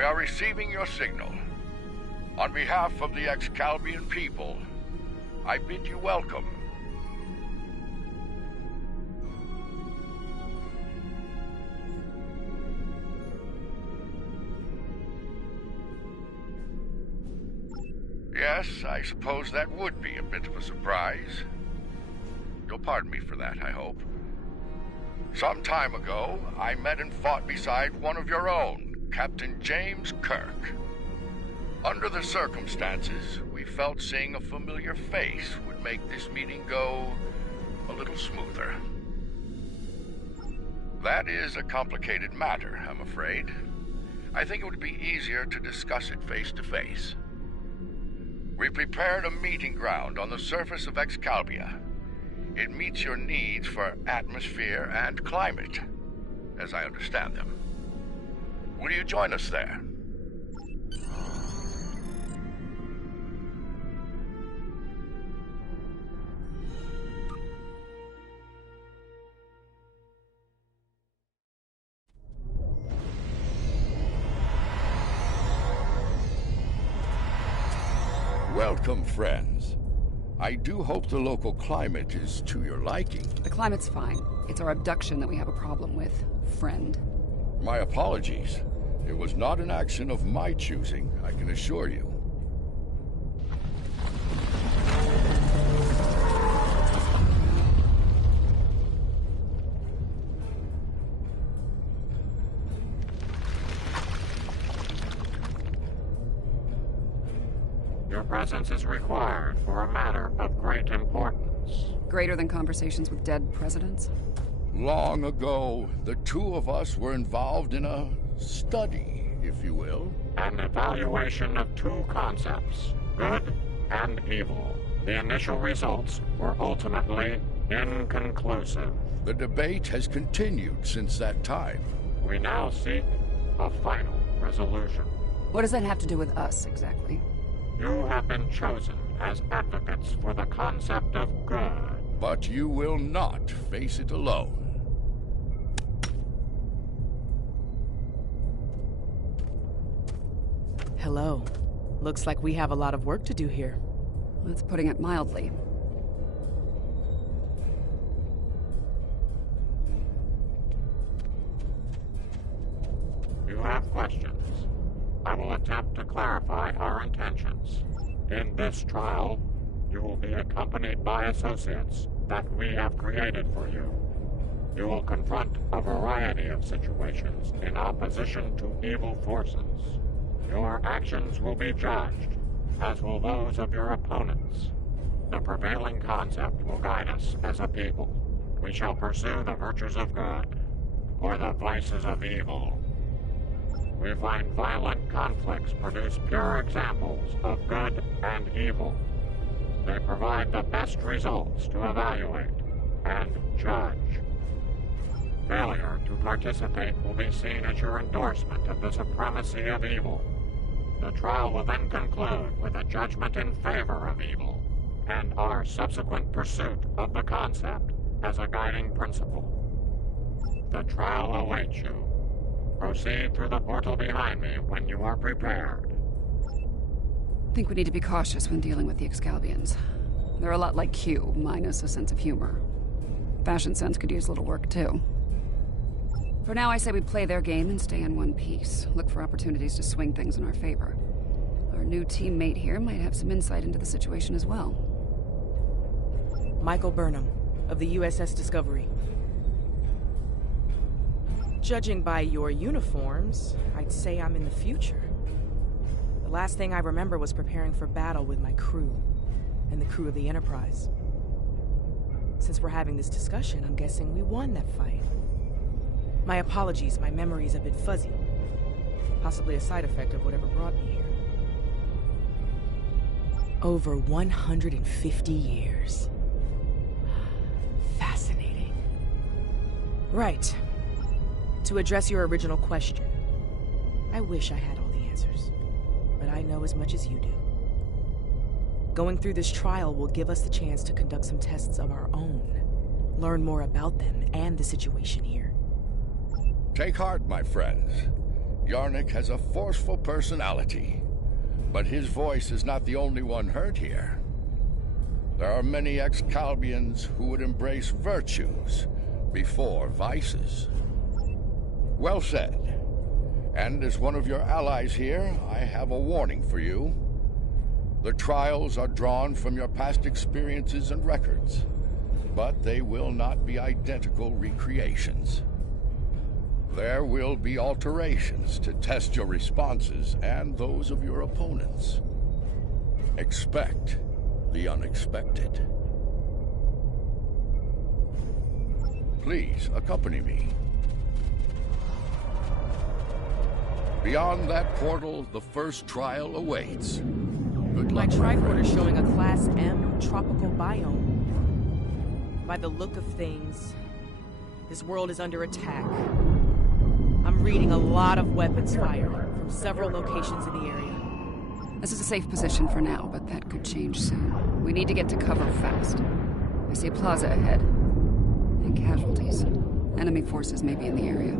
We are receiving your signal. On behalf of the Excalbian people, I bid you welcome. Yes, I suppose that would be a bit of a surprise. You'll pardon me for that, I hope. Some time ago, I met and fought beside one of your own, Captain James Kirk. Under the circumstances, we felt seeing a familiar face would make this meeting go a little smoother. That is a complicated matter, I'm afraid. I think it would be easier to discuss it face to face. We prepared a meeting ground on the surface of Excalbia. It meets your needs for atmosphere and climate, as I understand them. Will you join us there? Welcome, friends. I do hope the local climate is to your liking. The climate's fine. It's our abduction that we have a problem with, friend. My apologies. It was not an action of my choosing, I can assure you. Your presence is required for a matter of great importance. Greater than conversations with dead presidents? Long ago, the two of us were involved in a study, if you will. An evaluation of two concepts, good and evil. The initial results were ultimately inconclusive. The debate has continued since that time. We now seek a final resolution. What does that have to do with us, exactly? You have been chosen as advocates for the concept of good. But you will not face it alone. Hello. Looks like we have a lot of work to do here. That's putting it mildly. You have questions. I will attempt to clarify our intentions. In this trial, you will be accompanied by associates that we have created for you. You will confront a variety of situations in opposition to evil forces. Your actions will be judged, as will those of your opponents. The prevailing concept will guide us as a people. We shall pursue the virtues of good, or the vices of evil. We find violent conflicts produce pure examples of good and evil. They provide the best results to evaluate and judge. Failure to participate will be seen as your endorsement of the supremacy of evil. The trial will then conclude with a judgment in favor of evil, and our subsequent pursuit of the concept as a guiding principle. The trial awaits you. Proceed through the portal behind me when you are prepared. I think we need to be cautious when dealing with the Excalbians. They're a lot like Q, minus a sense of humor. Fashion sense could use a little work, too. For now, I say we play their game and stay in one piece. Look for opportunities to swing things in our favor. Our new teammate here might have some insight into the situation as well. Michael Burnham, of the USS Discovery. Judging by your uniforms, I'd say I'm in the future. The last thing I remember was preparing for battle with my crew, and the crew of the Enterprise. Since we're having this discussion, I'm guessing we won that fight. My apologies, my memory's a bit fuzzy. Possibly a side effect of whatever brought me here. Over 150 years. Fascinating. Right. To address your original question, I wish I had all the answers, but I know as much as you do. Going through this trial will give us the chance to conduct some tests of our own, learn more about them and the situation here. Take heart, my friends. Yarnik has a forceful personality, but his voice is not the only one heard here. There are many Excalbians who would embrace virtues before vices. Well said. And as one of your allies here, I have a warning for you. The trials are drawn from your past experiences and records, but they will not be identical recreations. There will be alterations to test your responses and those of your opponents. Expect the unexpected. Please accompany me. Beyond that portal, the first trial awaits. Good My luck, tricorder's showing a Class M tropical biome. By the look of things, this world is under attack. I'm reading a lot of weapons fire from several locations in the area. This is a safe position for now, but that could change soon. We need to get to cover fast. I see a plaza ahead. And casualties. Enemy forces may be in the area.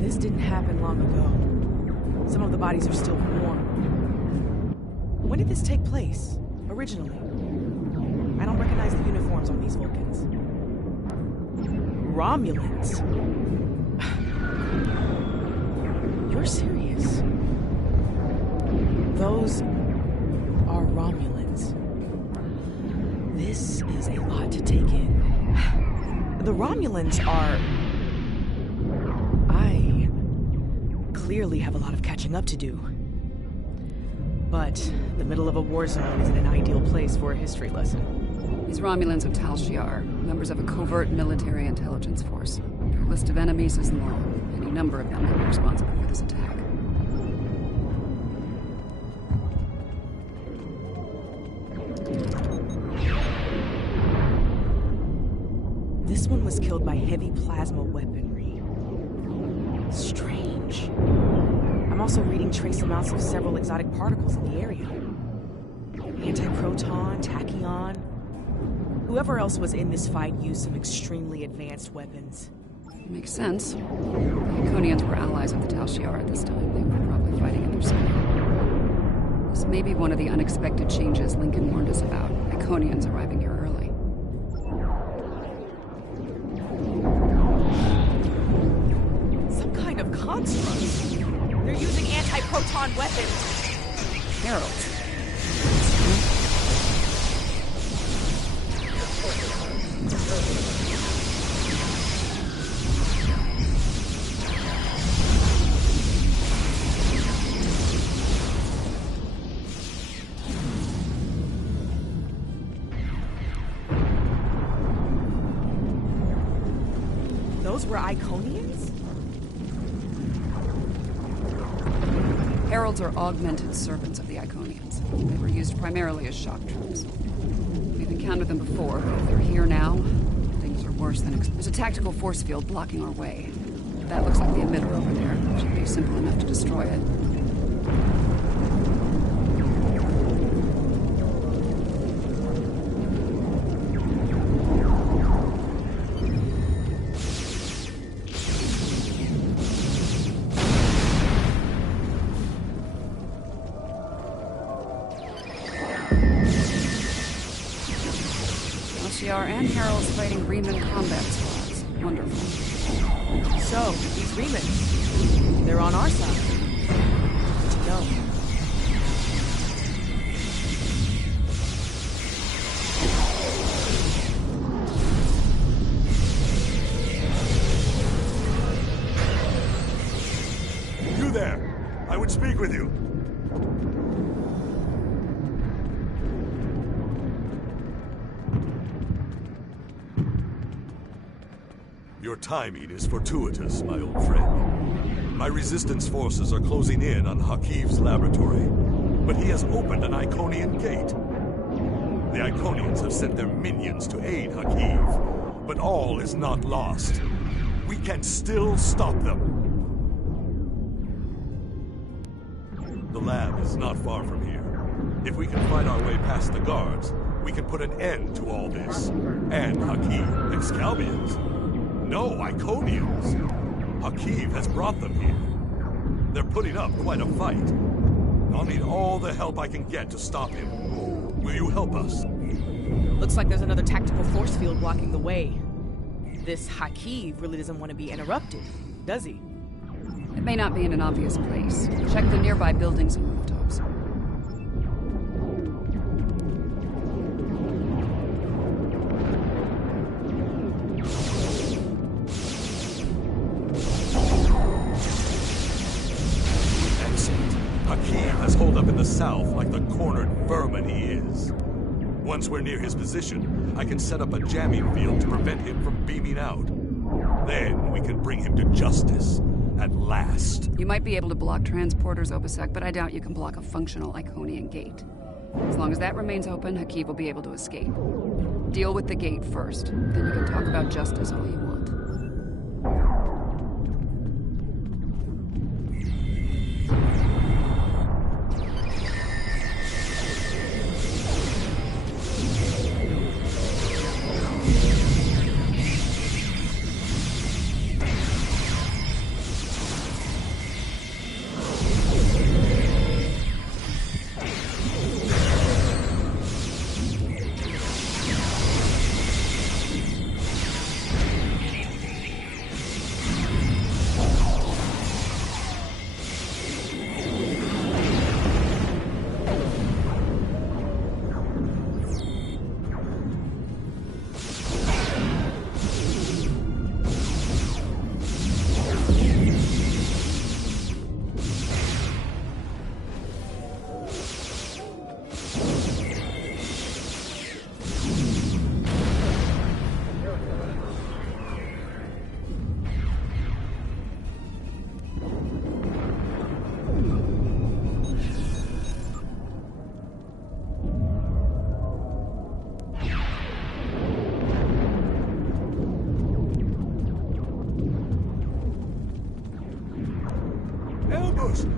This didn't happen long ago. Some of the bodies are still warm. When did this take place, originally? I don't recognize the uniforms on these Vulcans. Romulans? You're serious? Those are Romulans. This is a lot to take in. The Romulans are... I clearly have a lot of catching up to do. But the middle of a war zone isn't an ideal place for a history lesson. These Romulans of Tal Shiar, members of a covert military intelligence force. Their list of enemies is long. Any number of them may be responsible for this attack. This one was killed by heavy plasma weaponry. Strange. I'm also reading trace amounts of several exotic particles in the area. Antiproton, tachyon. Whoever else was in this fight used some extremely advanced weapons. Makes sense. The Iconians were allies of the Tal Shiar at this time. They were probably fighting at their side. This may be one of the unexpected changes Lincoln warned us about. Iconians arriving here early. Some kind of construct. They're using anti-proton weapons. Heralds. Those were Iconians? Heralds are augmented servants of the Iconians. They were used primarily as shock troops. We've encountered them before, but if they're here now, things are worse than there's a tactical force field blocking our way. That looks like the emitter over there. Should be simple enough to destroy it. And Heralds fighting Reman combat squads. Wonderful. So, these Remans, they're on our side. Good to know. You there! I would speak with you. Your timing is fortuitous, my old friend. My resistance forces are closing in on Hakiv's laboratory, but he has opened an Iconian gate. The Iconians have sent their minions to aid Hakiv, but all is not lost. We can still stop them. The lab is not far from here. If we can fight our way past the guards, we can put an end to all this. And Hakeem. Excalbians? No, Iconians. Hakeem has brought them here. They're putting up quite a fight. I'll need all the help I can get to stop him. Will you help us? Looks like there's another tactical force field blocking the way. This Hakeem really doesn't want to be interrupted, does he? It may not be in an obvious place. Check the nearby buildings and rooftops. Hakeem has holed up in the south like the cornered vermin he is. Once we're near his position, I can set up a jamming field to prevent him from beaming out. Then we can bring him to justice, at last. You might be able to block transporters, Obasek, but I doubt you can block a functional Iconian gate. As long as that remains open, Hakeem will be able to escape. Deal with the gate first, then you can talk about justice all you want.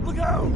Look out!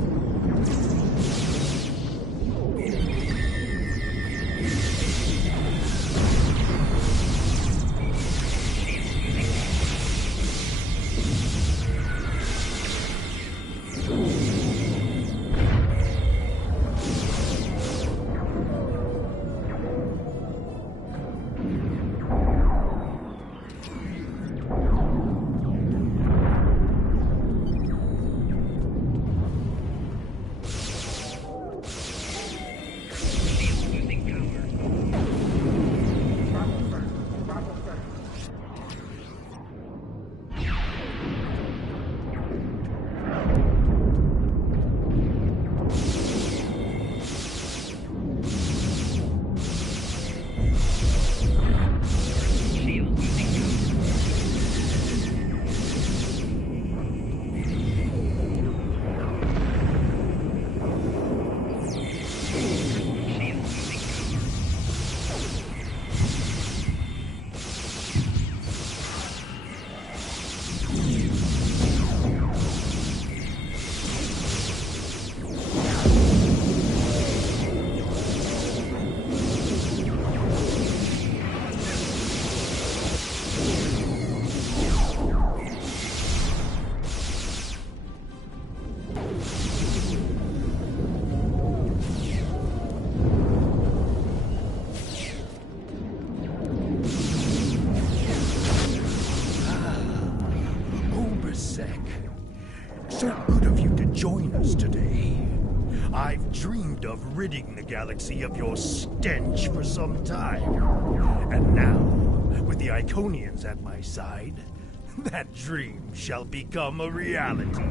So good of you to join us today. I've dreamed of ridding the galaxy of your stench for some time. And now, with the Iconians at my side, that dream shall become a reality.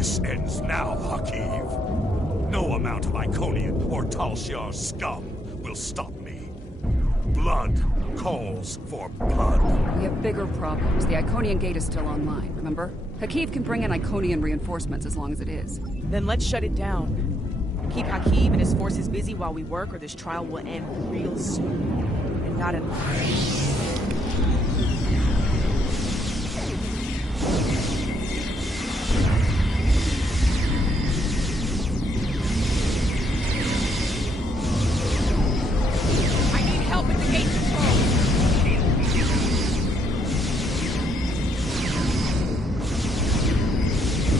This ends now, Hakiv. No amount of Iconian or Tal Shiar's scum will stop me. Blood calls for blood. We have bigger problems. The Iconian gate is still online, remember? Hakiv can bring in Iconian reinforcements as long as it is. Then let's shut it down. Keep Hakiv and his forces busy while we work, or this trial will end real soon. And not in... I need help with the gate control!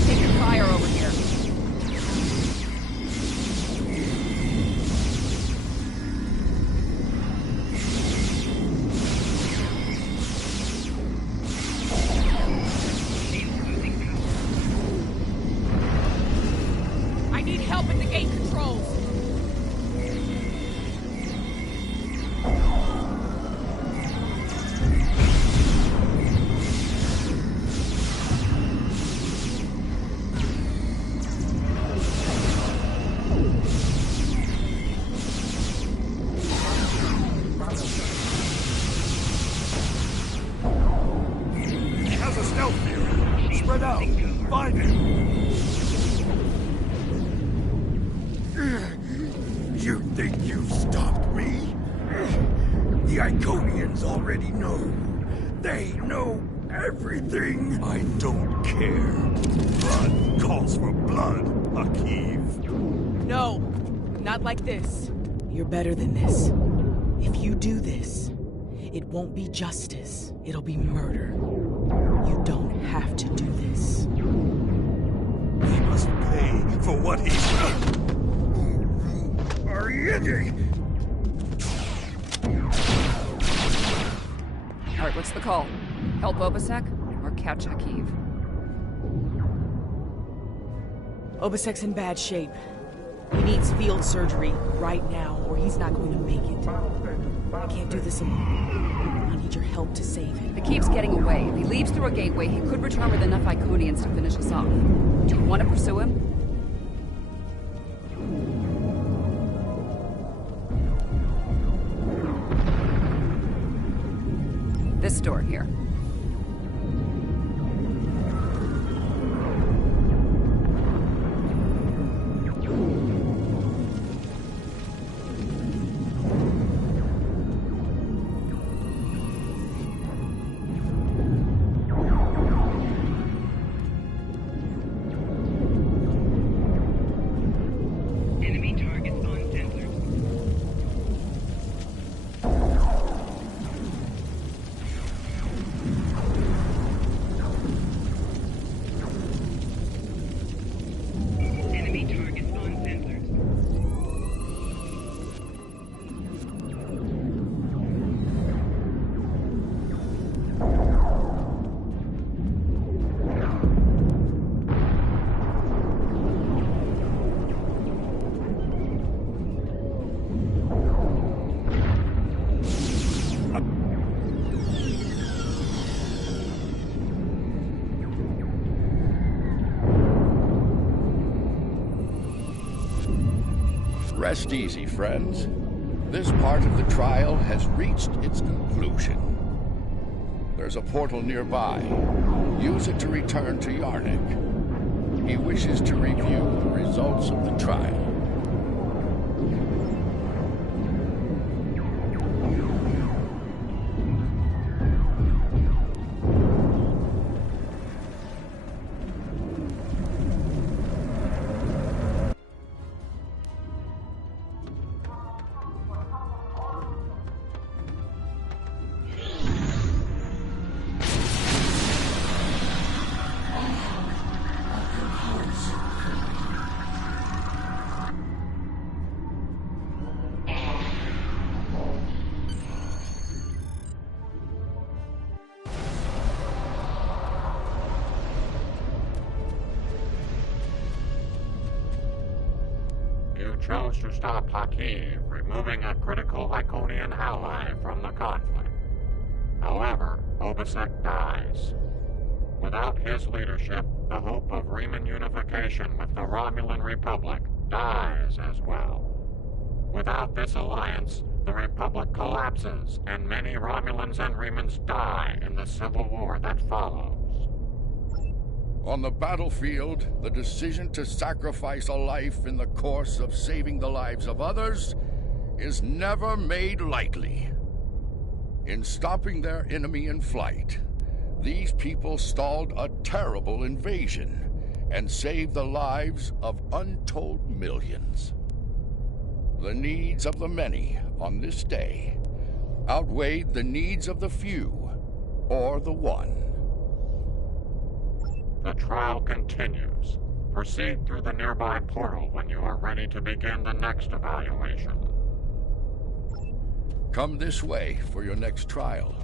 Taking fire over here. I need help with the gate controls! He has a stealth theory. Spread out. Find him. You think you've stopped me? The Iconians already know. They know everything. I don't care. Blood calls for blood, Hakiv. No, not like this. You're better than this. If you do this, it won't be justice. It'll be murder. You don't have to do this. He must pay for what he's done. Alright, what's the call? Help Obasek or catch Hakiv? Obasek's in bad shape. He needs field surgery right now, or he's not going to make it. I can't do this alone. I need your help to save him. Hakiv's getting away. If he leaves through a gateway, he could return with enough Iconians to finish us off. Do you want to pursue him? This door here. Enemy targets on sensors. Enemy targets on sensors. Rest easy, friends. This part of the trial has reached its conclusion. There's a portal nearby. Use it to return to Yarnik. He wishes to review the results of the trial. You chose to stop Hakiv, removing a critical Iconian ally from the conflict. However, Obasek dies. Without his leadership, the hope of Reman unification with the Romulan Republic dies as well. Without this alliance, the Republic collapses, and many Romulans and Remans die in the civil war that follows. On the battlefield, the decision to sacrifice a life in the course of saving the lives of others is never made lightly. In stopping their enemy in flight, these people stalled a terrible invasion and saved the lives of untold millions. The needs of the many on this day outweighed the needs of the few, or the one. The trial continues. Proceed through the nearby portal when you are ready to begin the next evaluation. Come this way for your next trial.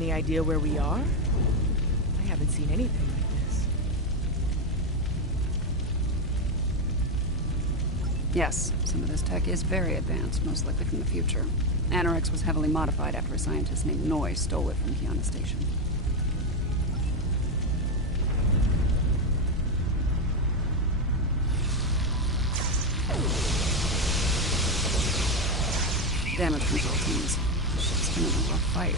Any idea where we are? I haven't seen anything like this. Yes, some of this tech is very advanced, most likely from the future. Anorix was heavily modified after a scientist named Noy stole it from Kiana Station. Damage control teams. It's been a rough fight.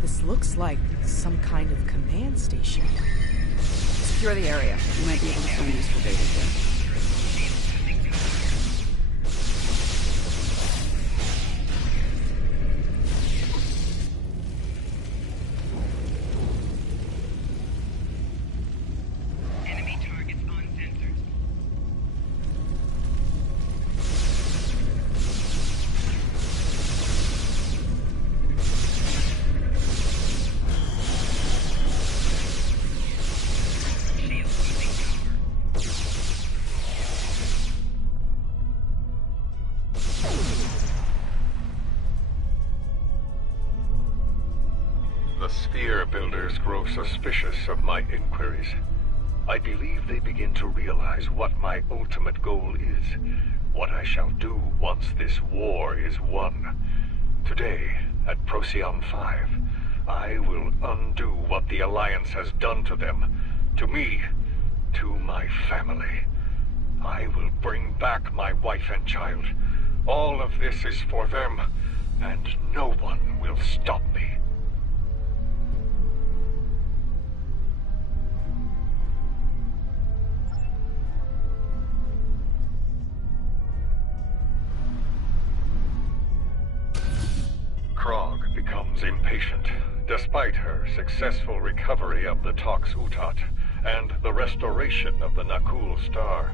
This looks like some kind of command station. Secure the area. You might be able to find useful data here. Enemy targets on sensors. Shield losing power. The sphere builders grow suspicious of my inquiries. I believe they begin to realize what my ultimate goal is, what I shall do once this war is won. Today, at Procyon 5, I will undo what the Alliance has done to them, to me, to my family. I will bring back my wife and child. All of this is for them, and no one will stop me. Krog becomes impatient, despite her successful recovery of the Tox Utat and the restoration of the Nakul Star.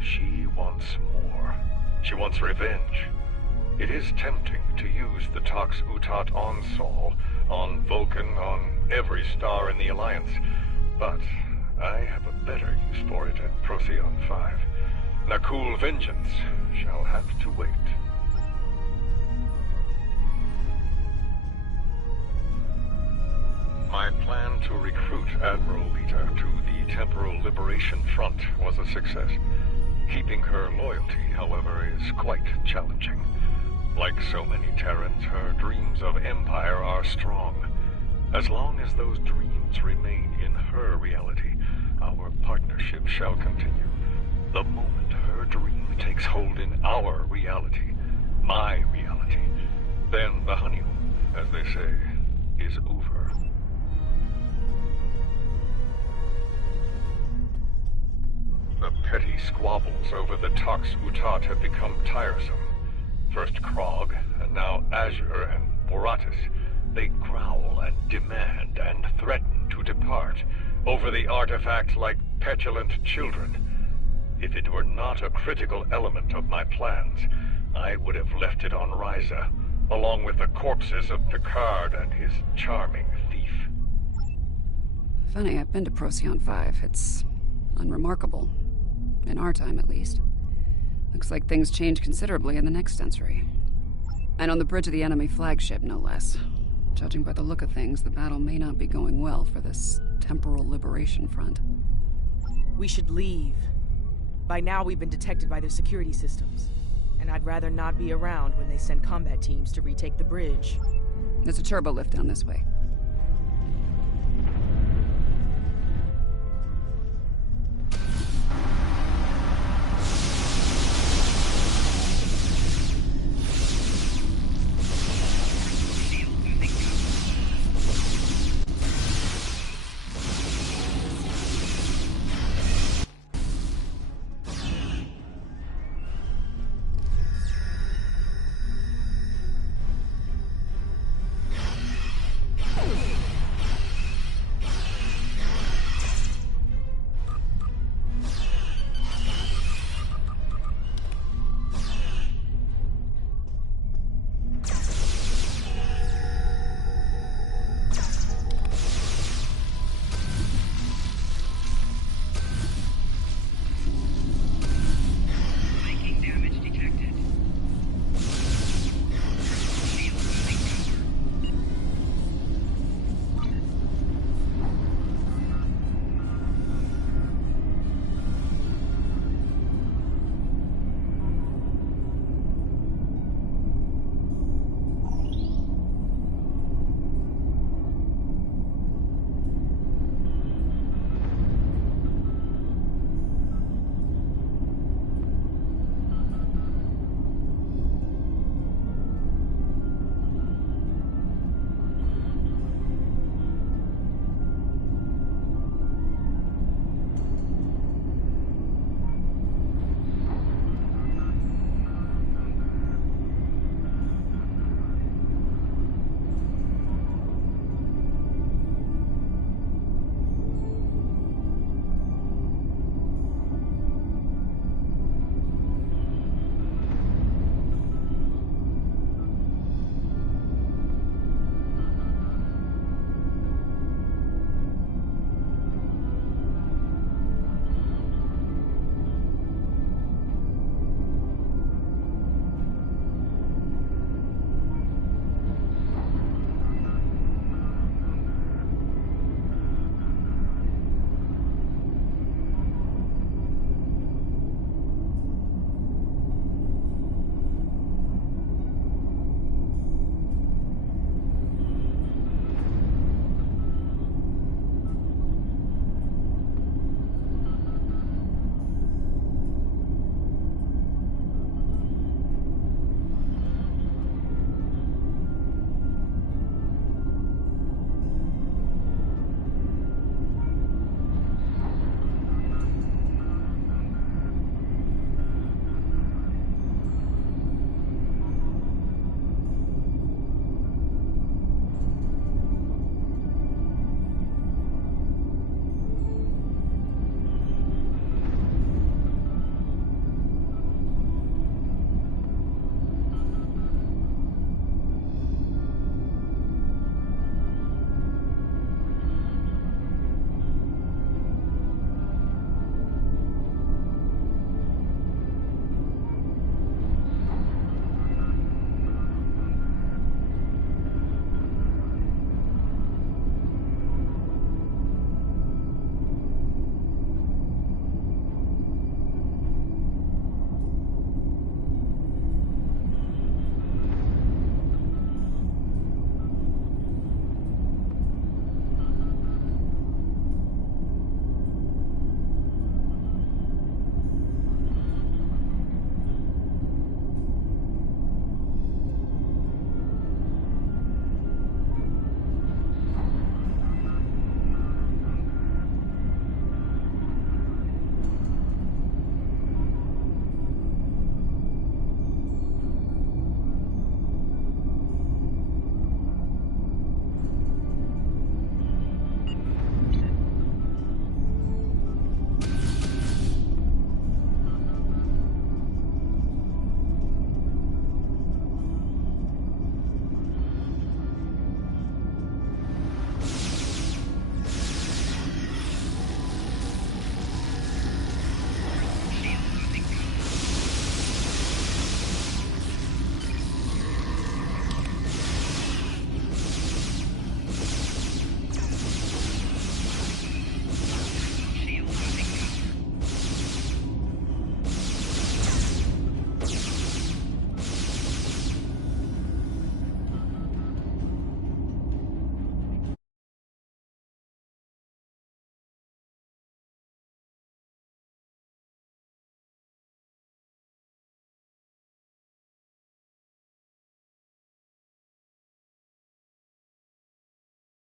She wants more. She wants revenge. It is tempting to use the Tox Utat on Sol, on Vulcan, on every star in the Alliance, but I have a better use for it at Procyon 5. Nakul vengeance shall have to wait. My plan to recruit Admiral Lita to the Temporal Liberation Front was a success. Keeping her loyalty, however, is quite challenging. Like so many Terrans, her dreams of empire are strong. As long as those dreams remain in her reality, our partnership shall continue. The moment her dream takes hold in our reality, my reality, then the honeymoon, as they say, is over. The petty squabbles over the Tox Utat have become tiresome. First Krog, and now Azure and Boratis. They growl and demand and threaten to depart over the artifact like petulant children. If it were not a critical element of my plans, I would have left it on Ryza, along with the corpses of Picard and his charming thief. Funny, I've been to Procyon 5. It's unremarkable. In our time, at least. Looks like things change considerably in the next century. And on the bridge of the enemy flagship, no less. Judging by the look of things, the battle may not be going well for this Temporal Liberation Front. We should leave. By now we've been detected by their security systems. And I'd rather not be around when they send combat teams to retake the bridge. There's a turbo lift down this way.